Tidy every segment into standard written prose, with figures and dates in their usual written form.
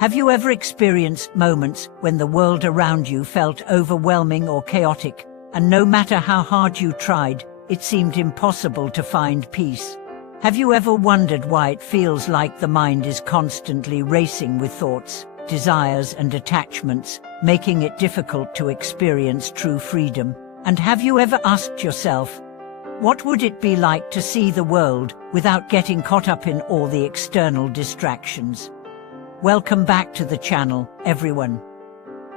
Have you ever experienced moments when the world around you felt overwhelming or chaotic, and no matter how hard you tried, it seemed impossible to find peace? Have you ever wondered why it feels like the mind is constantly racing with thoughts, desires and attachments, making it difficult to experience true freedom? And have you ever asked yourself, what would it be like to see the world without getting caught up in all the external distractions? Welcome back to the channel, everyone.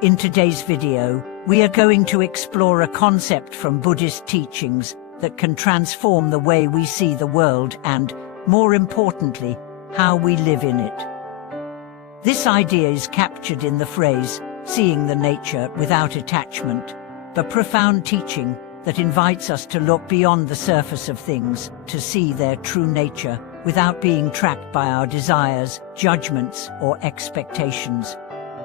In today's video, we are going to explore a concept from Buddhist teachings that can transform the way we see the world and, more importantly, how we live in it. This idea is captured in the phrase, seeing the nature without attachment, a profound teaching that invites us to look beyond the surface of things, to see their true nature, without being trapped by our desires, judgments, or expectations.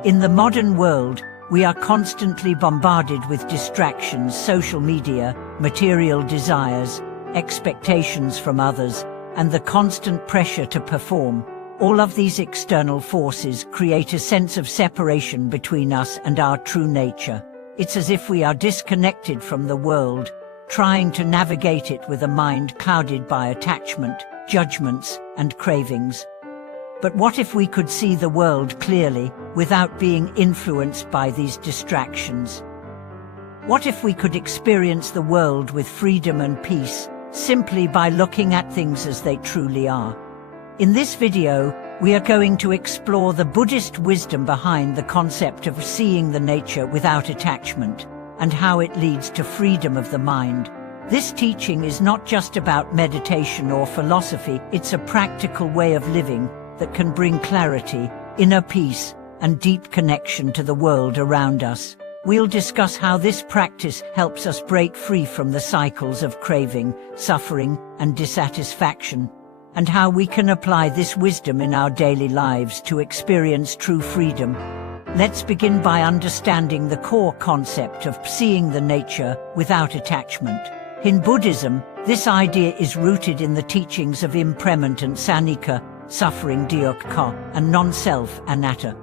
In the modern world, we are constantly bombarded with distractions, social media, material desires, expectations from others, and the constant pressure to perform. All of these external forces create a sense of separation between us and our true nature. It's as if we are disconnected from the world, trying to navigate it with a mind clouded by attachment, judgments, and cravings. But what if we could see the world clearly, without being influenced by these distractions? What if we could experience the world with freedom and peace, simply by looking at things as they truly are? In this video, we are going to explore the Buddhist wisdom behind the concept of seeing the nature without attachment, and how it leads to freedom of the mind. This teaching is not just about meditation or philosophy, it's a practical way of living that can bring clarity, inner peace, and deep connection to the world around us. We'll discuss how this practice helps us break free from the cycles of craving, suffering, and dissatisfaction, and how we can apply this wisdom in our daily lives to experience true freedom. Let's begin by understanding the core concept of seeing the nature without attachment. In Buddhism, this idea is rooted in the teachings of impermanence anicca, suffering dukkha, and non-self anatta.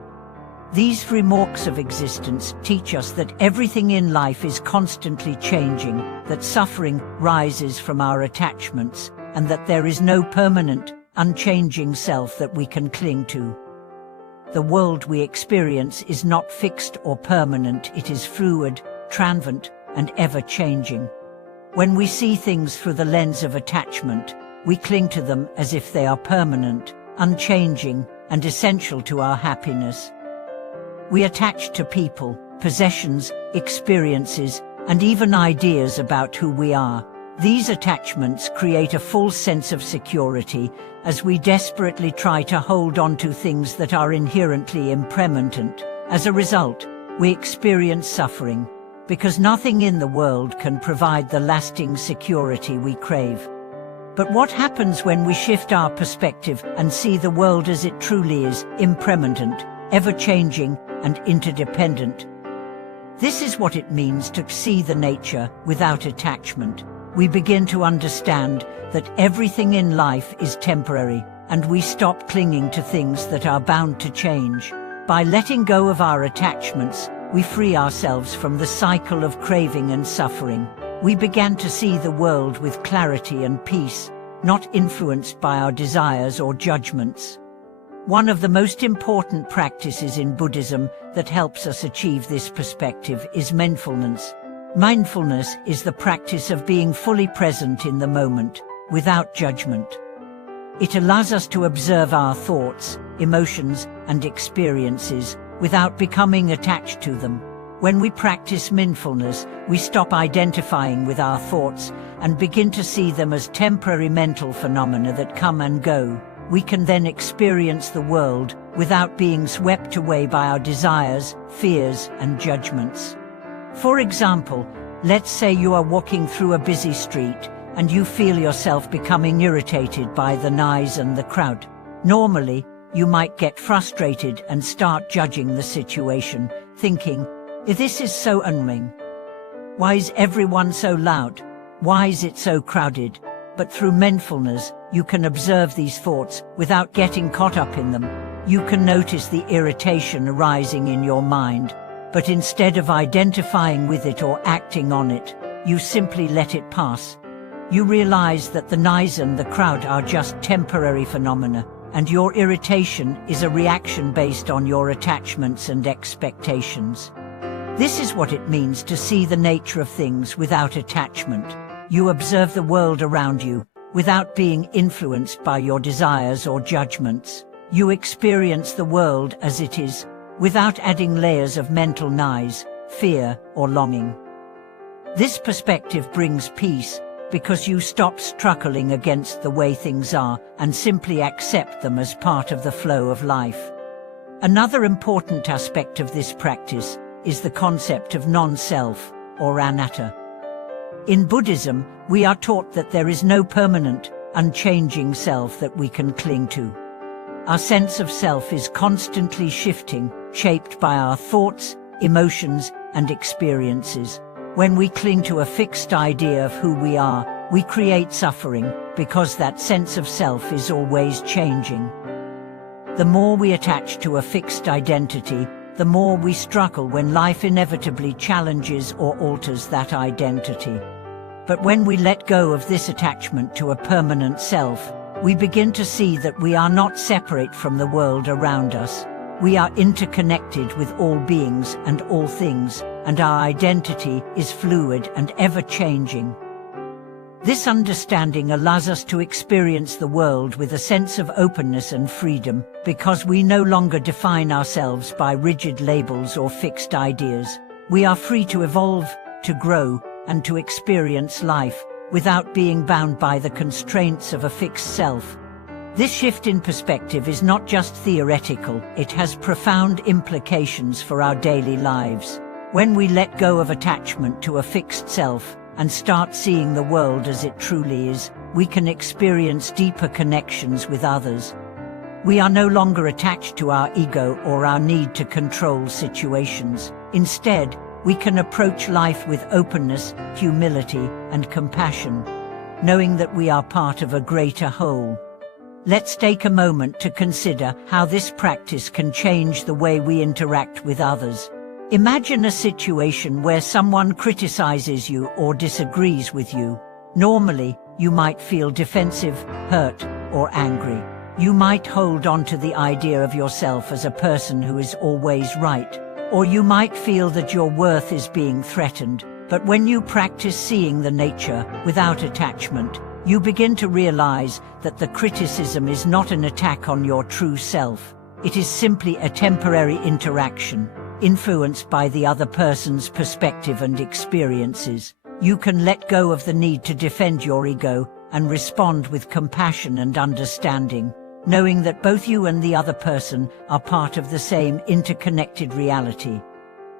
These frameworks of existence teach us that everything in life is constantly changing, that suffering rises from our attachments, and that there is no permanent, unchanging self that we can cling to. The world we experience is not fixed or permanent, it is fluid, transient, and ever-changing. When we see things through the lens of attachment, we cling to them as if they are permanent, unchanging, and essential to our happiness. We attach to people, possessions, experiences, and even ideas about who we are. These attachments create a false sense of security as we desperately try to hold on to things that are inherently impermanent. As a result, we experience suffering, because nothing in the world can provide the lasting security we crave. But what happens when we shift our perspective and see the world as it truly is, impermanent, ever-changing, and interdependent? This is what it means to see the nature without attachment. We begin to understand that everything in life is temporary, and we stop clinging to things that are bound to change. By letting go of our attachments, we free ourselves from the cycle of craving and suffering. We began to see the world with clarity and peace, not influenced by our desires or judgments. One of the most important practices in Buddhism that helps us achieve this perspective is mindfulness. Mindfulness is the practice of being fully present in the moment, without judgment. It allows us to observe our thoughts, emotions, and experiences without becoming attached to them. When we practice mindfulness, we stop identifying with our thoughts and begin to see them as temporary mental phenomena that come and go. We can then experience the world without being swept away by our desires, fears, and judgments. For example, let's say you are walking through a busy street and you feel yourself becoming irritated by the noise and the crowd. Normally, you might get frustrated and start judging the situation, thinking, "This is so annoying. Why is everyone so loud? Why is it so crowded?" But through mindfulness, you can observe these thoughts without getting caught up in them. you can notice the irritation arising in your mind, but instead of identifying with it or acting on it, you simply let it pass. You realize that the noise and the crowd are just temporary phenomena, and your irritation is a reaction based on your attachments and expectations. This is what it means to see the nature of things without attachment. You observe the world around you, without being influenced by your desires or judgments. You experience the world as it is, without adding layers of mental noise, fear, or longing. This perspective brings peace, because you stop struggling against the way things are and simply accept them as part of the flow of life. Another important aspect of this practice is the concept of non-self, or anatta. In Buddhism, we are taught that there is no permanent, unchanging self that we can cling to. Our sense of self is constantly shifting, shaped by our thoughts, emotions, and experiences. When we cling to a fixed idea of who we are, we create suffering, because that sense of self is always changing. The more we attach to a fixed identity, the more we struggle when life inevitably challenges or alters that identity. But when we let go of this attachment to a permanent self, we begin to see that we are not separate from the world around us. We are interconnected with all beings and all things, and our identity is fluid and ever-changing. This understanding allows us to experience the world with a sense of openness and freedom, because we no longer define ourselves by rigid labels or fixed ideas. We are free to evolve, to grow, and to experience life, without being bound by the constraints of a fixed self. This shift in perspective is not just theoretical, it has profound implications for our daily lives. When we let go of attachment to a fixed self and start seeing the world as it truly is, we can experience deeper connections with others. We are no longer attached to our ego or our need to control situations. Instead, we can approach life with openness, humility, and compassion, knowing that we are part of a greater whole. Let's take a moment to consider how this practice can change the way we interact with others. Imagine a situation where someone criticizes you or disagrees with you. Normally, you might feel defensive, hurt, or angry. You might hold on to the idea of yourself as a person who is always right. Or you might feel that your worth is being threatened. But when you practice seeing the nature without attachment, you begin to realize that the criticism is not an attack on your true self. It is simply a temporary interaction, influenced by the other person's perspective and experiences. You can let go of the need to defend your ego and respond with compassion and understanding, knowing that both you and the other person are part of the same interconnected reality.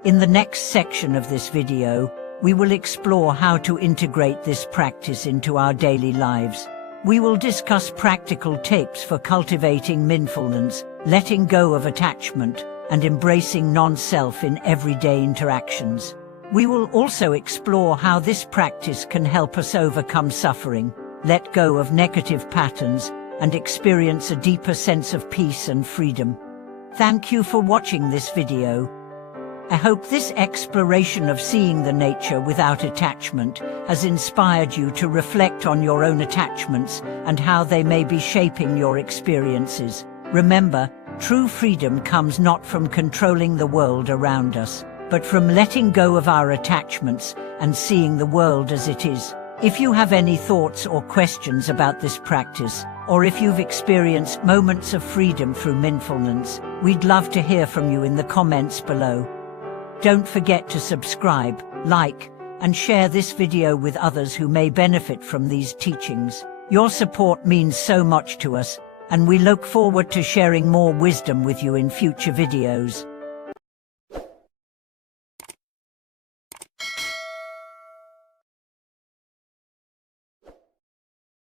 In the next section of this video, we will explore how to integrate this practice into our daily lives. We will discuss practical tips for cultivating mindfulness, letting go of attachment, and embracing non-self in everyday interactions. We will also explore how this practice can help us overcome suffering, let go of negative patterns, and experience a deeper sense of peace and freedom. Thank you for watching this video. I hope this exploration of seeing the nature without attachment has inspired you to reflect on your own attachments and how they may be shaping your experiences. Remember, true freedom comes not from controlling the world around us, but from letting go of our attachments and seeing the world as it is. If you have any thoughts or questions about this practice, or if you've experienced moments of freedom through mindfulness, we'd love to hear from you in the comments below. Don't forget to subscribe, like, and share this video with others who may benefit from these teachings. Your support means so much to us, and we look forward to sharing more wisdom with you in future videos.